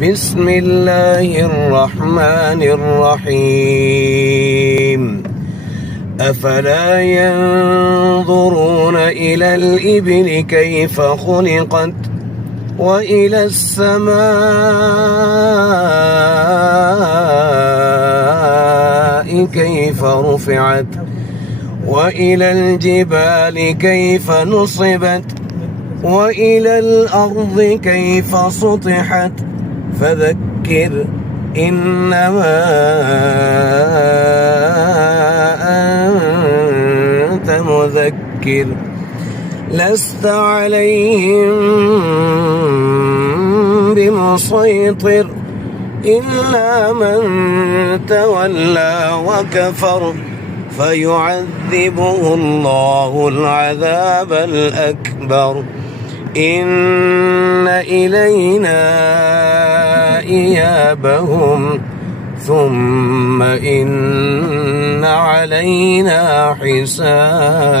بسم الله الرحمن الرحيم أفلا ينظرون إلى الإبل كيف خلقت وإلى السماء كيف رفعت وإلى الجبال كيف نصبت وإلى الأرض كيف سطحت فذكر إنما أنت مذكر لست عليهم بمسيطر إلا من تولى وكفر فيعذبه الله العذاب الأكبر إن إلينا إيابهم ثم إن علينا حسابهم.